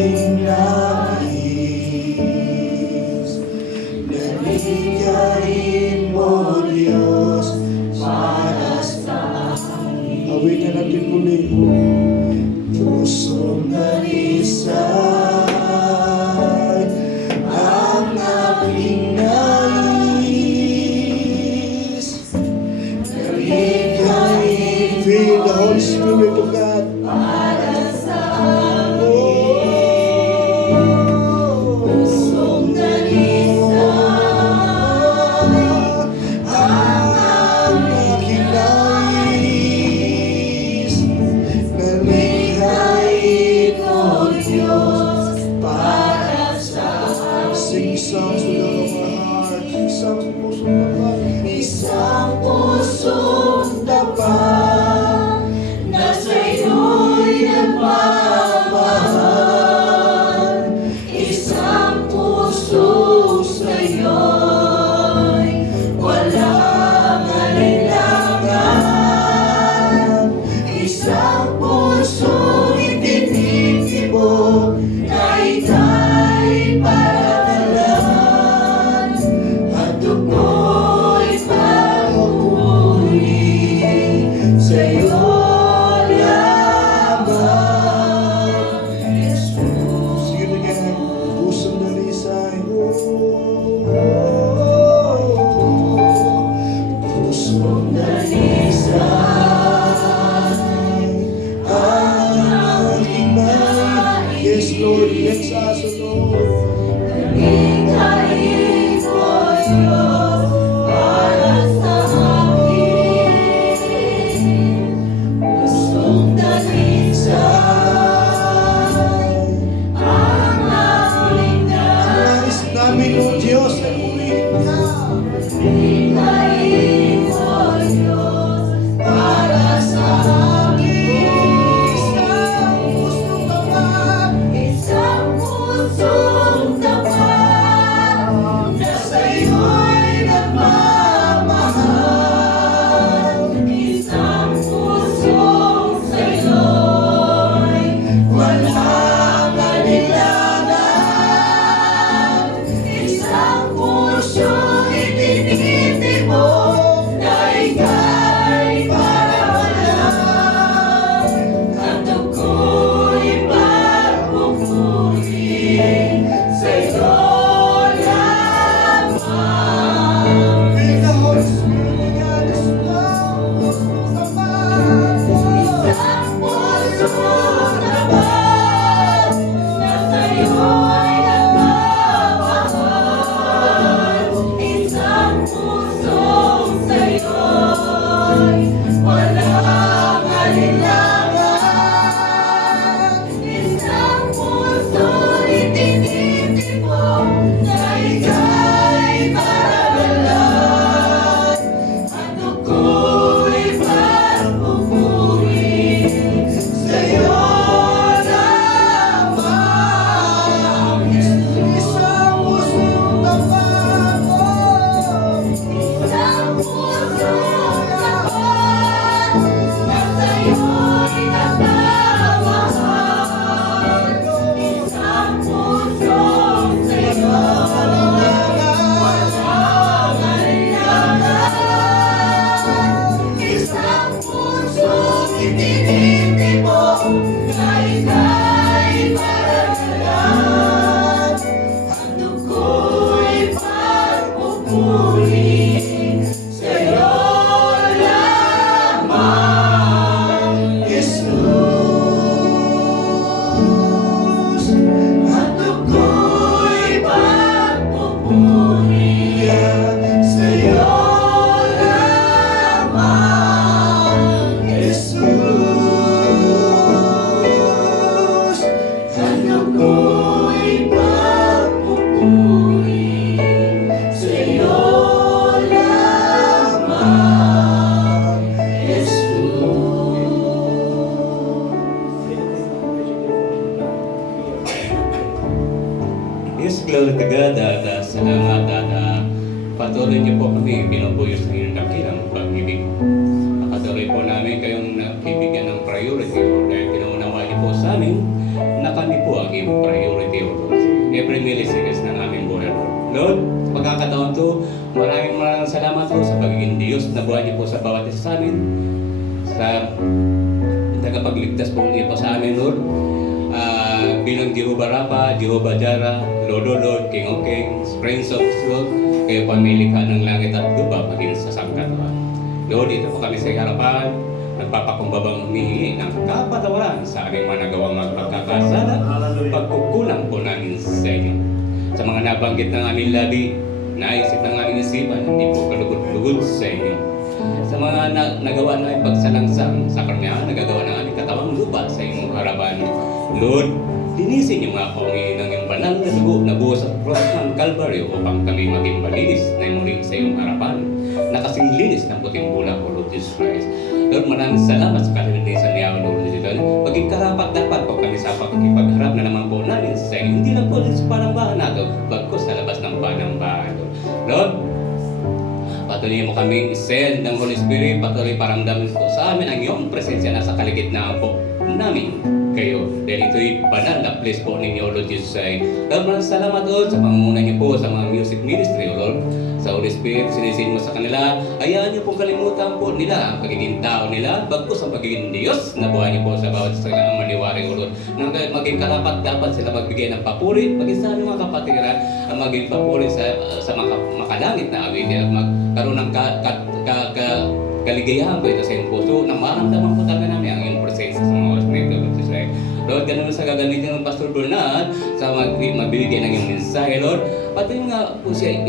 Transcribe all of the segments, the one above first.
aking nais. Naligayin mo, Diyos, para sa akin. Awitin natin muli. Pusong nalisay ang aking nais. Naligayin, feel the Holy Spirit of God. Para sa akin, pusong nalisay ang aking nais. naligayin mo, Diyos, para sa akin. Sing songs with all of our heart. Isang pusong dapat. Isang pusong tapat na sa'yo'y nagmamahal. Isang puso sa'yo'y walang alinlangan. Isang pusong itinitibok na ika'y paradalan. At ako'y pagpupuri sa'yo lamang, Jesus. Sige na nga. Pusong nalisay. Pusong nalisay ang aking nais. Yes, Lord. Bless us, O Lord. Naligayin mo, Diyos, para sa akin. Pusong nalisay ang aking nais. Nais namin, O Diyos, ay uwiin ka. Naligayin mo, Diyos, para sa akin. Isang pusong tapat. Isang pusong tapat na sa'yo'y nagmamahal. Isang pusong sa'yo'y walang alinlangan. Isang pusong itinitibok na ika'y paramalan. At ako'y pagpupuri sa'yo lamang. Feel the Holy Spirit again. Isang pusong tapat. Isang pusong tapat na sa'yo'y nagmamahal. Isang pusong sa'yo'y walang alinlangan. Isang pusong itinitibok na ika'y paradalan. At ako'y pagpupuri sa'yo lamang, Jesus. Isang pusong tapat. Isang pusong tapat na sa'yo'y nagmamahal. Isang pusong sa'yo'y walang alinlangan. Isang pusong itinitibok na ika'y paradalan. At ako'y pagpupuri sa'yo lamang, Jesus. At ako'y pagpupuri sa'yo lamang, Jesus. At ako'y pagpupuri sa'yo lamang, Yes, glory to God at salamat at patuloy niyo po kami binubuyo sa inyong dakilang pag-ibig. Patuloy po namin kayong bibigyan ng priority o dahil pinaunawa niyo po sa amin na kami po ang iyong priority. buhay niyo po sa bawat isa sa amin. Sa tagapagligtas po niyo po sa amin, Lord. Bilang Jehovah Rapha, Jehovah Jireh, Lord of Lord, King of Kings, Prince of Truth, kayo pamilikha ng langit at lupa maging sa sangkatauhan. Lord, dito po kami sa harapan, nagpapakumbabang humihingi ng kapatawaran sa aming mga nagawang magpagkakasala, pagkukulang po namin sa inyo. Sa mga nabanggit ng aming labi, naisip ng aming isipan, hindi po kalugod-lugod sa inyo. Sa mga nagawa namin pagsalangsang sa karamihan, nagagawa ng aming katawang lupa sa inyong harapan. Lord, linisin niyo nga kami ng iyong banal na dugo na buo sa cross ng Calvary upang kami maging malinis na muli sa iyong harapan. Nakasing linis ng puting bula po, Lord Jesus Christ. Lord, maraming salamat sa kalinisan niya, Lord Jesus Christ. Maging karapat-dapat po kami sa pagkikipagharap na naman po namin sa inyo. Hindi lang po sa panambahan nato, bagkus sa labas ng panambahan. Lord, patuloy mo kaming isend ng Holy Spirit, patuloy paramdamin po sa amin ang iyong presensya na sa kaligitnaan po namin kayo. Dahil ito'y banal na place po ninyo, Lord Jesus. Lord, maraming salamat, Lord, sa pangunguna niyo po sa mga music ministry, Lord. Sa Holy Spirit, sinisin mo sa kanila, hayaan niyo pong kalimutan po nila ang pagiging tao nila, bagkus ang pagiging Diyos na buhay niyo po sa bawat isa ng maniwaring, Lord. Nang maging karapat dapat sila magbigay ng papuri, maging sa aming mga kapatiran, ang maging papuri sa mga makalangit na awitin at magkaroon ng kaligayahan po ito sa iyong puso na maramdaman po talaga namin ang iyong presensya sa mga oras na ito, Lord Jesus. Lord, ganun sa gagamitin ng Pastor Bernard sa magbibigay ng iyong mensahe, Lord. Pati nga po siya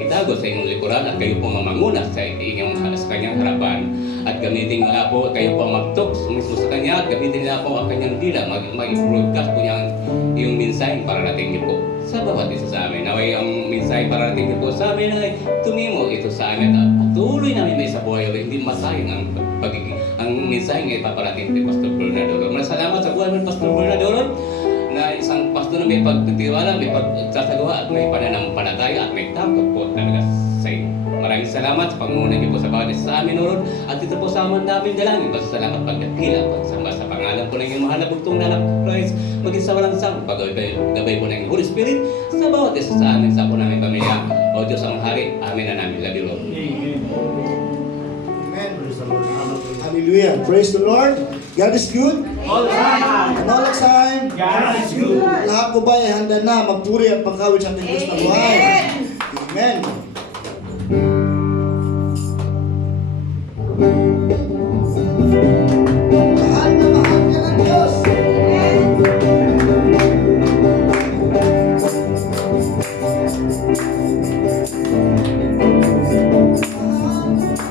itago sa inyong likuran at kayo po mamanguna sa kanyang harapan. At gamitin nga po, kayo po mag-talk mismo sa kanya at gamitin nga po ang kanyang dila, mag-broadcast po niya yung mensahe para natin niyo po sa bawat isa sa amin. Naway ang mensahe para natin niyo po sa amin ay tumimo ito sa amin at patuloy namin may sa buhay ulit, hindi masayang ang mensahe nga ipaparating ni Pastor Bernardo. Maraming salamat sa buhay ng Pastor Bernardo na isang pastor na may pagtitiwala, may pagsasagawa at may pananampalataya at may takot po talaga sa inyo. Maraming salamat sa pangunguna niyo po sa bawat isa sa amin, Lord. At ito po sa aman namin dalangin. Pasasalamat pagdakila, pagsamba sa pangalan po ng inyong mahal na bugtong na anak Christ, maging sa walang sang paggabay po ng Holy Spirit sa bawat isa sa amin, sa po namin pamilya. O Diyos ang hari, amin na namin. Love you, Lord. Amen. Praise the Lord. Hallelujah. Praise the Lord. God is good. All the time. And all the time. God is good. Lahat po ba ay handa na magpuri at pagkawit sa ating Diyos na buhay? Amen. Mahal na mahal ka ng Diyos.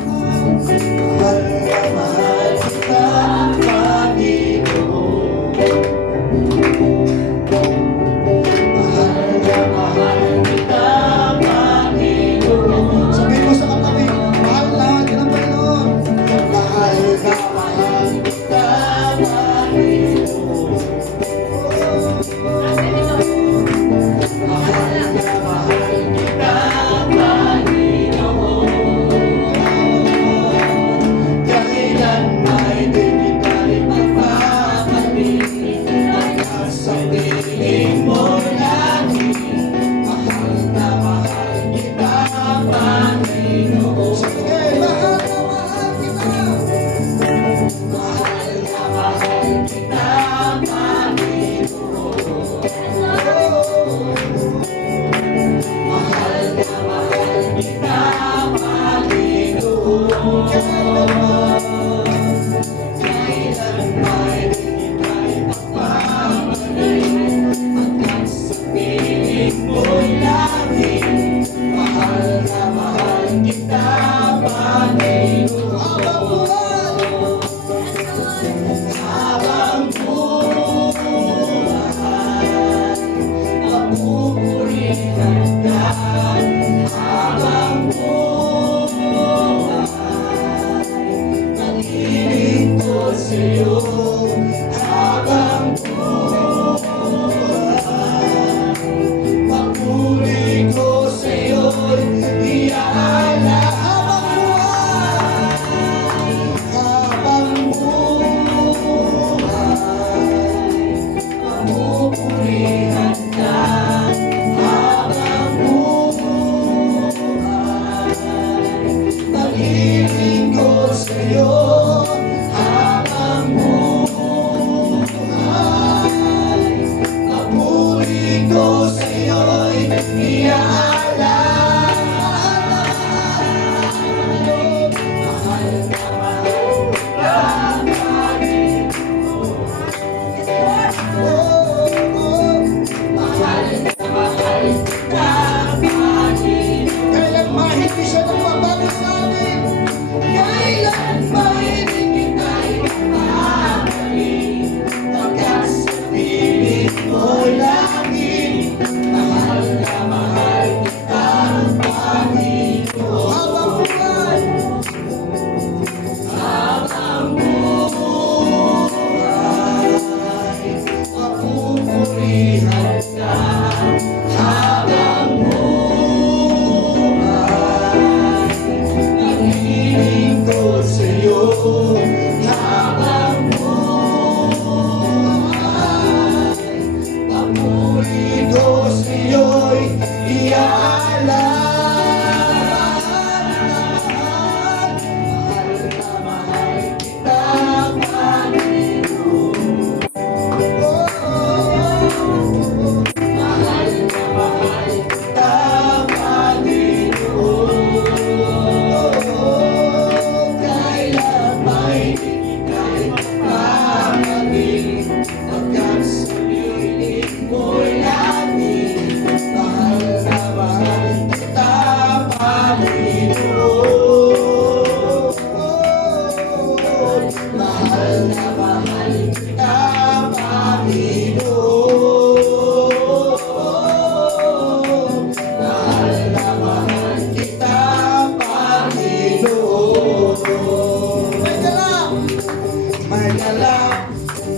Mahal na mahal kita, Panginoon. Mahal na mahal kita, Panginoon. Sabihin mo sa katabi, mahal na kita, Panginoon. Mahal na mahal kita, Panginoon. Mahal na mahal kita, Panginoon. Dahilan ay di kita rin magpapalit. Nasa piling mo lagi. Mahal na mahal kita, Panginoon. Sige, mahal na mahal kita. Mahal na mahal kita,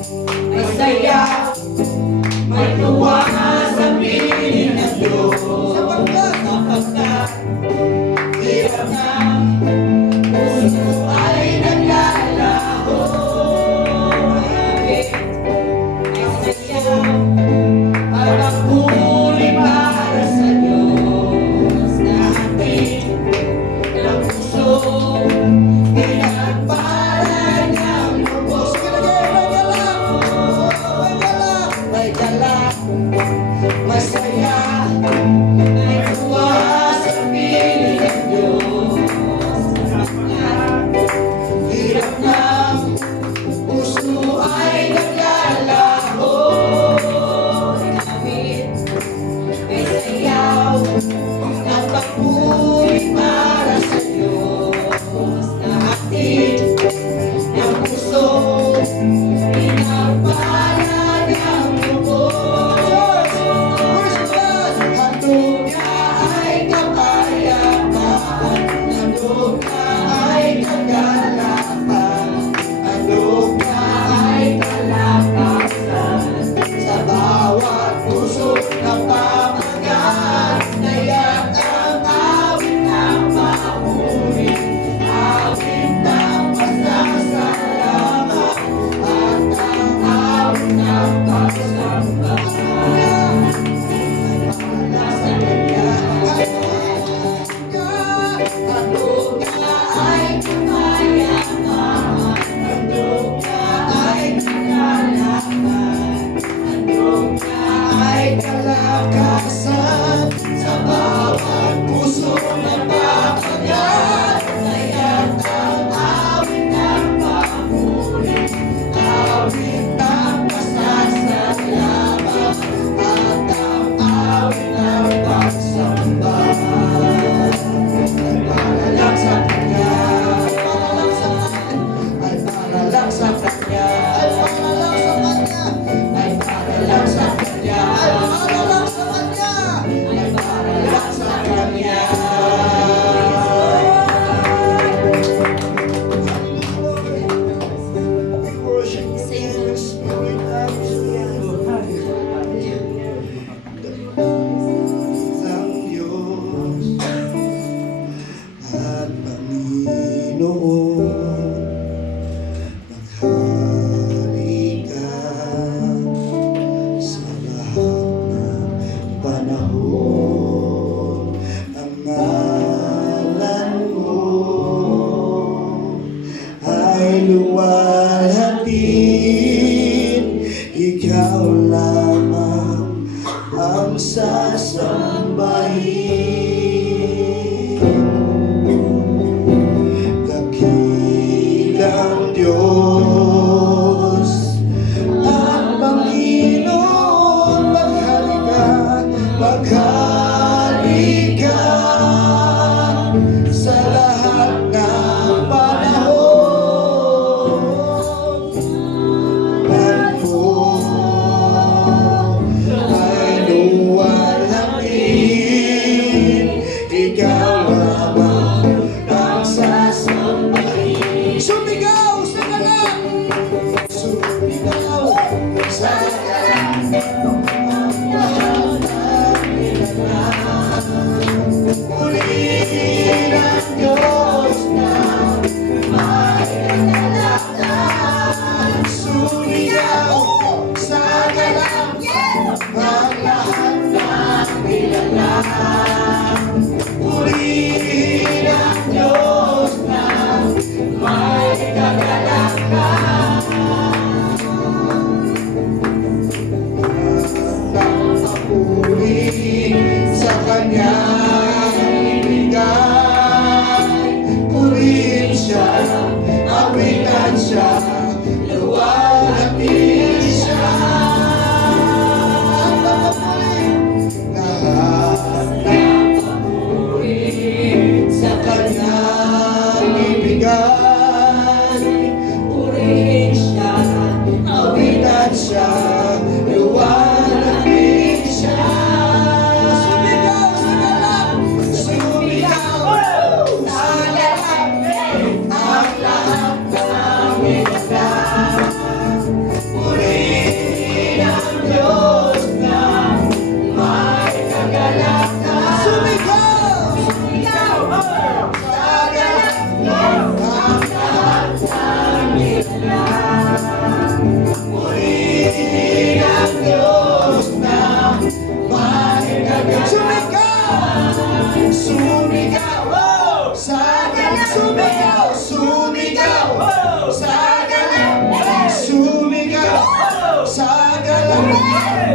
Masaya, may tuwa sa piling ng Diyos. Sapagkat hirap na puso ay naglalaho. Masaya, at ang puri para sa Diyos natin ng puso. Pinagpalan ng lubos. May dala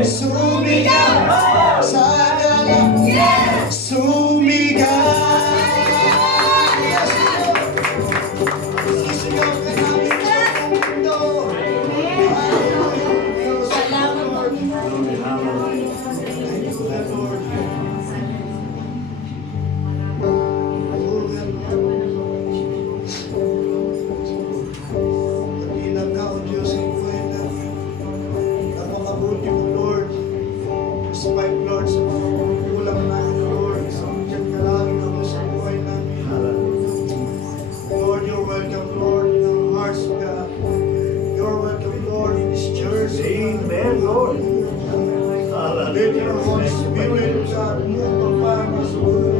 Sumigaw sa galang. Sumigaw. Yes, Lord. Sisigaw ka namin sa mundo. Salamat po. Dakilang ka, O Diyos, ang buhay namin. Napakabuti mo, Lord. Despite, Lord, sa mga kulang namin, Lord, samudyan ka lagi ako sa buhay namin. Lord, you're welcome, Lord, in our hearts, God. You're welcome, Lord, in this church. Amen, Lord. Let your Holy Spirit, God, move upon us, Lord.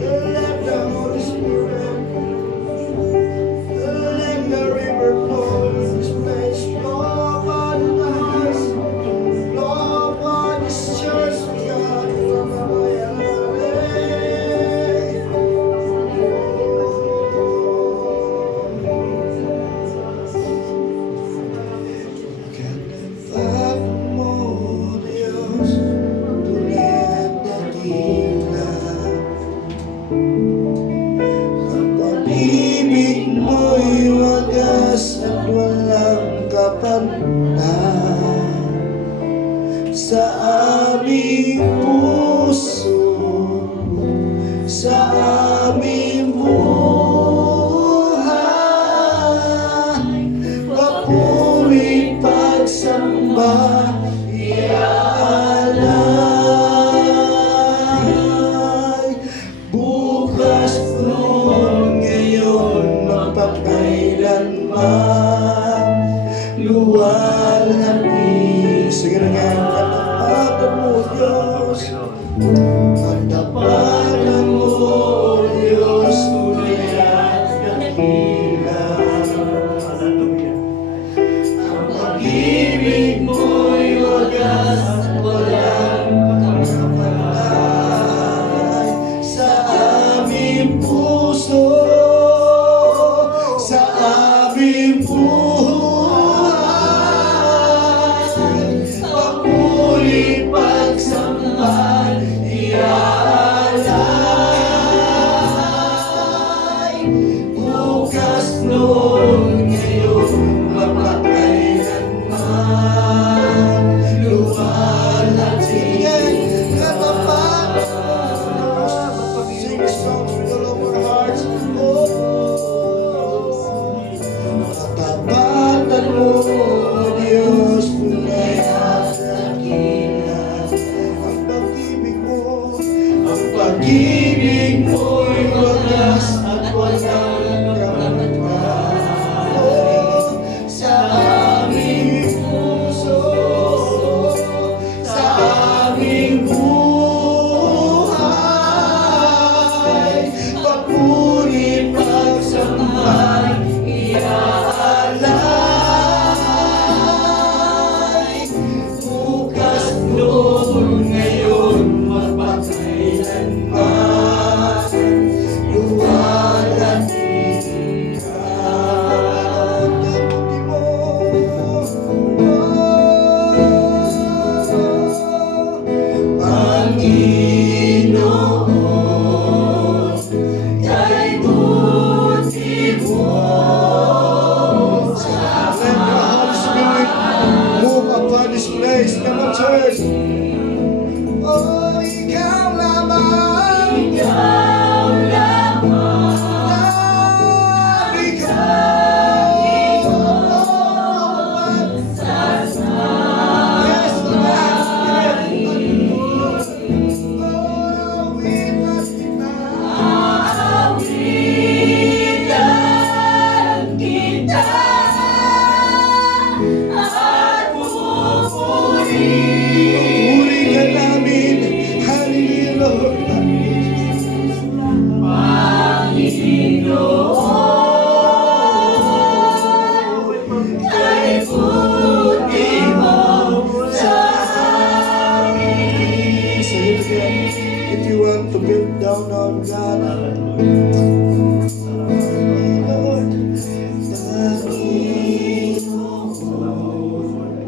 Let the Holy Spirit, let the river flow in this place. Flow upon the hearts, flow upon this church, God. Kanta't mo, Diyos, tulad na tila. Ang pag-ibig mo'y wagas at walang kapantay sa aming puso, sa aming buhay. Papuri pagsamba, iaalay. Bukas noon, ngayon, magpakailanman. Luwalhati. Sige na nga, katapatan mo, Diyos. Katapatan mo, Diyos, tunay at dakila. Ang pag-ibig mo'y wagas at walang kapantay sa aming puso, sa aming buhay. Papuri pagsambal, iaalay. Bukas noon, ngayon, magpakailanman. Luwalhati. Katapatan mo, sing songs with all of our hearts. Katapatan mo, Diyos, tunay at dakila. Ang pag-ibig mo'y wagas at walang kapantay. Sa aming puso, sa aming buhay. Papuri pagsambay, iaalay. Bukas noon, ngayon, magpakailanman. Luwalhati ka. Daputi mo, Panginoon, kay buti mo sa akin. Let the Holy Spirit move upon this place. Come on, church. Oh, ikaw lamang. Ikaw lamang. Yes, oh, we must be Awitan kita at pupuri. Puri ka namin. Hallelujah, Lord. Panginoon, kay buti mo sa amin. Say it again. If you want to build down on God, Lord, Panginoon,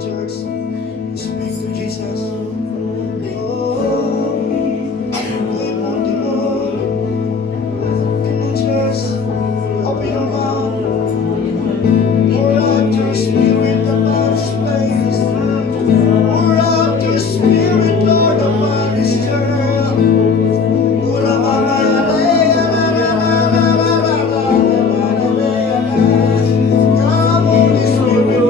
Church, speak to Jesus. Come on, church, open your mouth. Pour out your spirit upon this place. Pour out your spirit, Lord, upon this church. Come, Holy Spirit.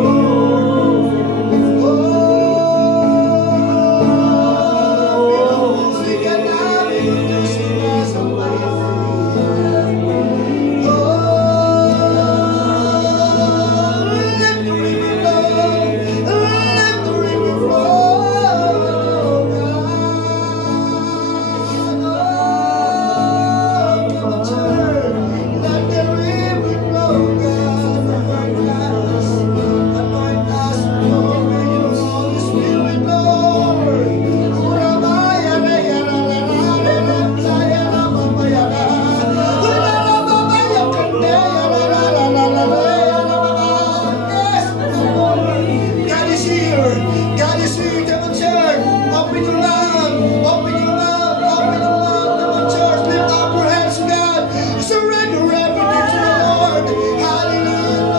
God is here. God is here. Come on, church. Open your mouth. Open your mouth. Open your mouth. Come on, church. Lift up your hands to God. Surrender everything to the Lord. Hallelujah.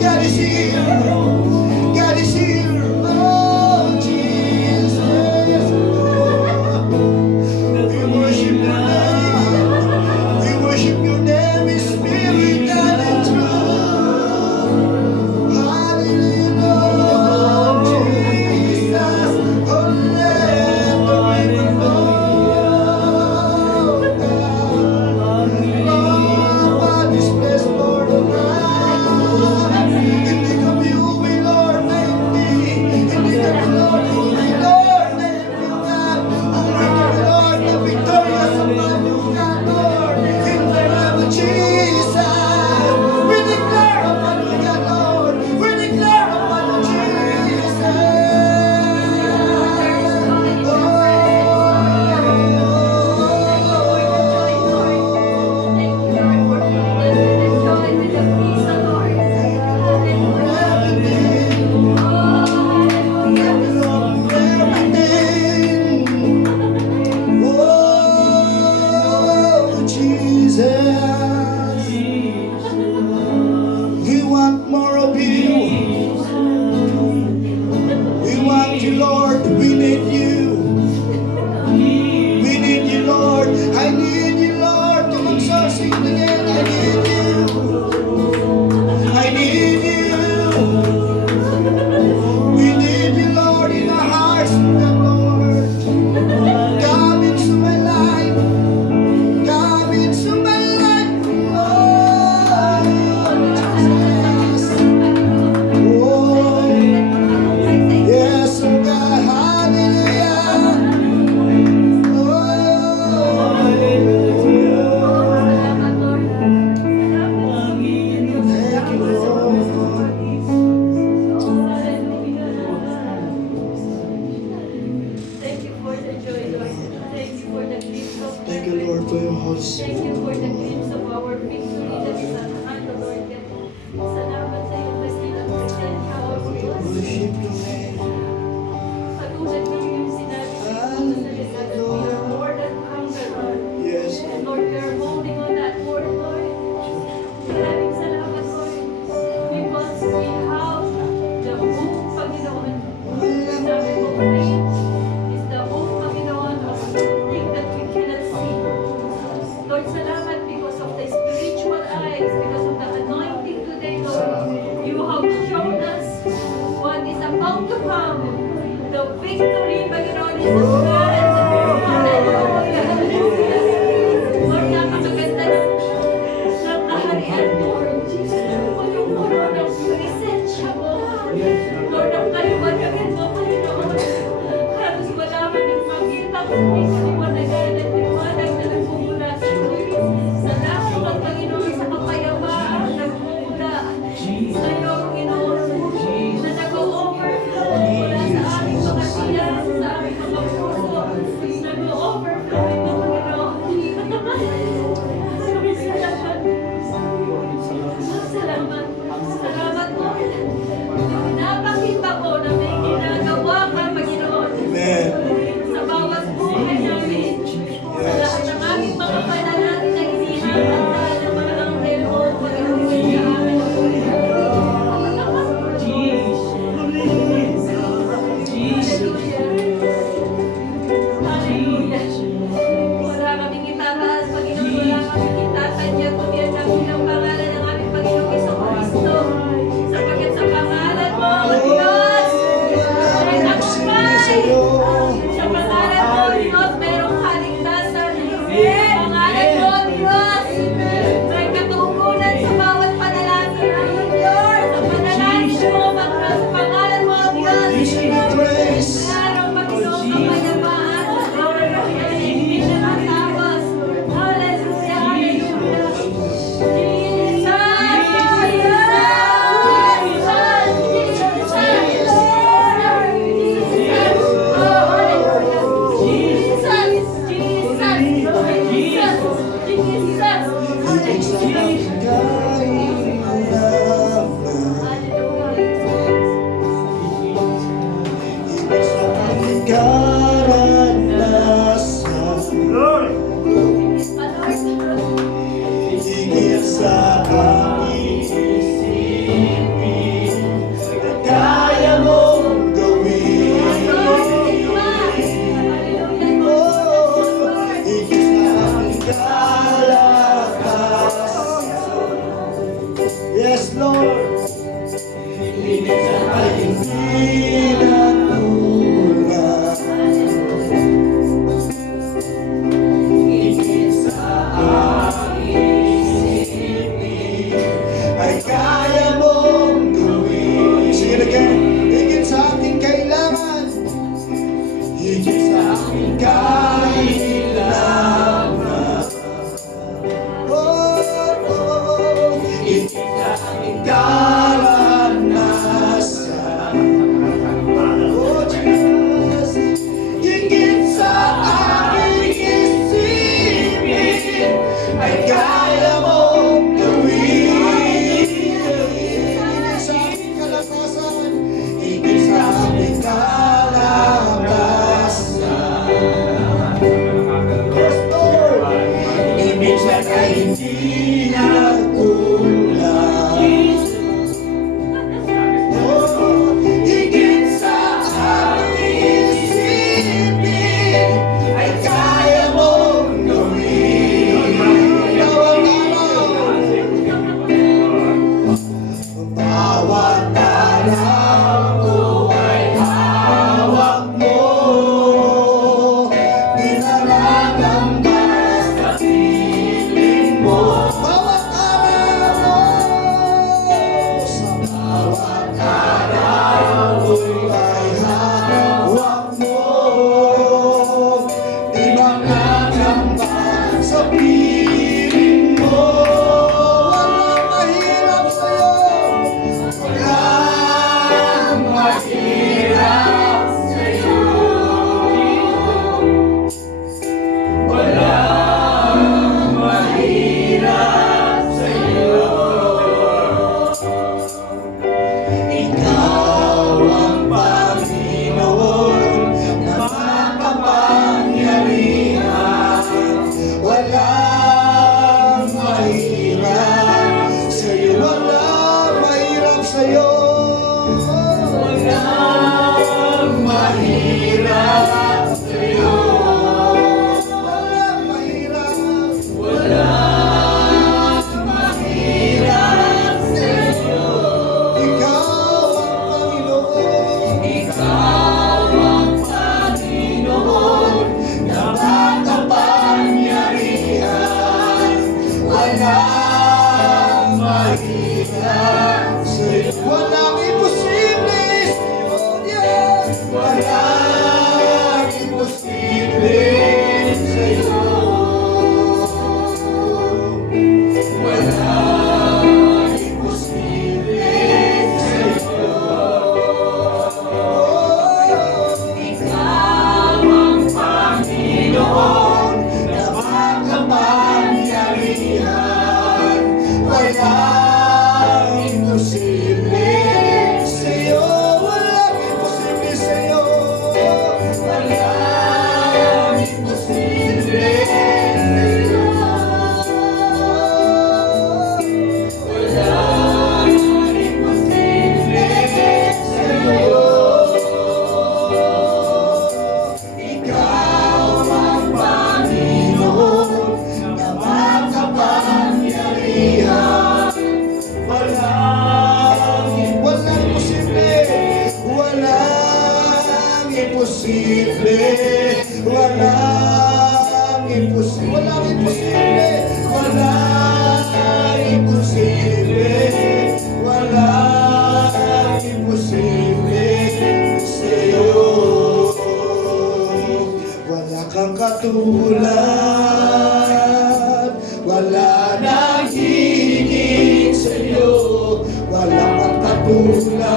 God is here. God is here. Oh, Jesus. We worship your name. We worship your name in spirit and in truth. Hallelujah, Lord Jesus. Oh, let the river flow, God. Lord, this place, Lord, oh God. Think of you, we Lord, name thee. Think of you, Lord, we Lord, name you, God. Lord, the victorious upon you, God, Lord. In the name of Jesus, we declare upon you, God, Lord. We declare upon you, Jesus. Oh, Jesus, we want more of you. We want you, Lord. We need you. We need you, Lord. I need you, Lord. Come on, so sing it again. I need you. I need you. We need you, Lord, in our hearts, Lord. Come into my life. Come into my life, Lord Jesus. Oh, yes, oh God, hallelujah. Thank you, Lord. Thank you for the joy, Lord. Thank you for the gift of Thank you, Lord, for your Holy Thank you Spirit. for the glimpse of our victory that is at hand, Lord. Salamat sa iyong dakilang presensya, O Diyos. Worship your name. Katulad ng iyong sinabi sa salita that we are more than conquerors. Yes, And Lord, we are holding on that word, Lord. Maraming salamat, Lord. Because we have the hope, Panginoon. Sabi mo, faith is the hope, Panginoon, of something that we cannot see. Lord, salamat because of the spiritual eyes, because of the anointing today, Lord. You have shown us what is about to come. The victory, Panginoon, is at hand. Hallelujah. Hallelujah. Lord, napakaganda ng kaharian, Lord. Punong-puno ng presensya mo. Lord, ang kaliwanagan mo, Panginoon. aking karanasan, higit sa aking isipin, na kaya mong gawin. Higit sa aking kalakasan. Yes, Lord. Higit sa aking pinagkulang. Higit sa aking isipin, ay kaya mong gawin. Sing it again. Higit sa aking kailangan. Higit sa aking kailangan. Oh, oh, higit sa aking karanasan. Oh, Jesus. Higit sa aking isipin, ay kaya mong gawin. Higit sa aking kalakasan, higit sa aking kalakasan. Yes, Lord. Ibig sa na hindi nagkulang. Oh, higit sa aking isipin, ay kaya mong gawin. Bawat araw ko ay hawak mo. Dinararamba sa piling mo. Bawat araw, sa bawat araw ko ay hawak mo. Dinararamba sa piling mo. Walang mahirap sa'yo. Walang mahirap sa'yo. Walang mahirap sa'yo. Ikaw ang Panginoon na makapangyarihan. Walang mahirap sa'yo. Walang mahirap sa'yo. Walang mahirap sa'yo. Walang mahirap. Walang mahirap sa'yo. Ikaw ang Panginoon. Ikaw ang Panginoon na makapangyarihan. Walang mahirap sa'yo. Walang imposible sa'yo. Yeah. Walang imposible sa'yo. Walang imposible sa'yo. Ikaw ang Panginoon na makapangyarihan. Walang imposible sa'yo. Walang imposible sa'yo. Walang imposible sa'yo. Walang imposible sa'yo. Ikaw ang Panginoon na makapangyarihan. Walang imposible. Walang imposible. Walang imposible. Walang imposible. Walang imposible. Walang imposible sa'yo. Wala kang katulad. Wala nang higit sa'yo. Wala kang katulad.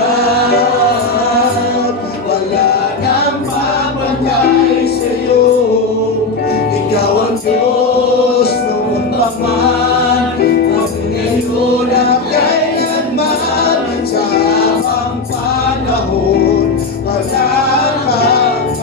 Wala nang mabagay sa'yo. Ikaw ang Diyos noon pa man, at ngayon at kailanman, sa habang panahon. Wala kang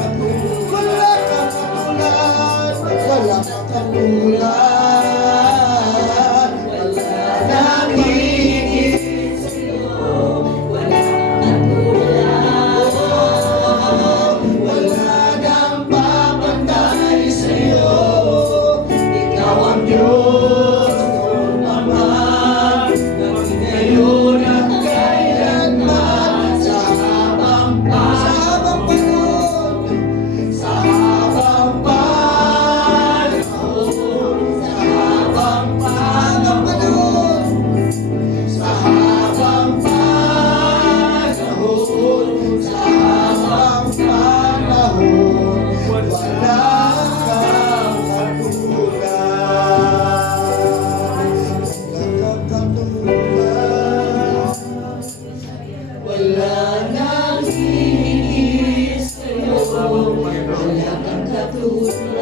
wala kang katulad.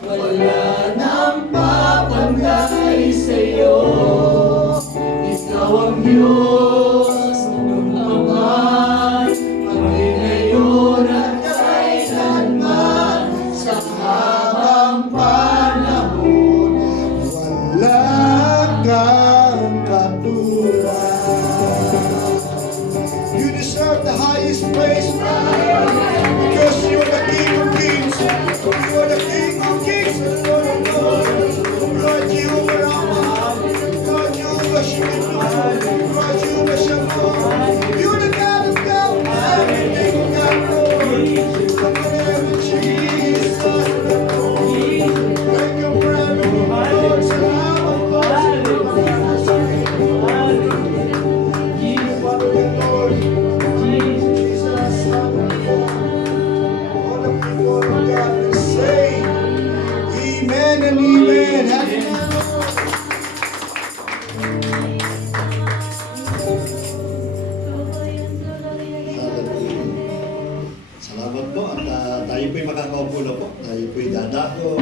Wala nang papantay sa'yo. Ikaw ang Diyos ng Ama, maging ngayon at kailanman sa habang panahon. Wala kang katulad. You deserve the highest praise, because you're the King of Kings. You're the King of Kings and Lord of Lords. Lord Jehovah Rapha, Lord Jehovah Shekhinah, Lord Jehovah Shalom. You're the God of gods, everything of God, Lord. Jesus, thank you for everything, Lord. Salamat, Lord. Lord. Jesus, hallelujah. All the people of God will say, Amen and Amen. Hallelujah. Salamat po at tayo po'y makakaupo na po. Tayo po'y dadako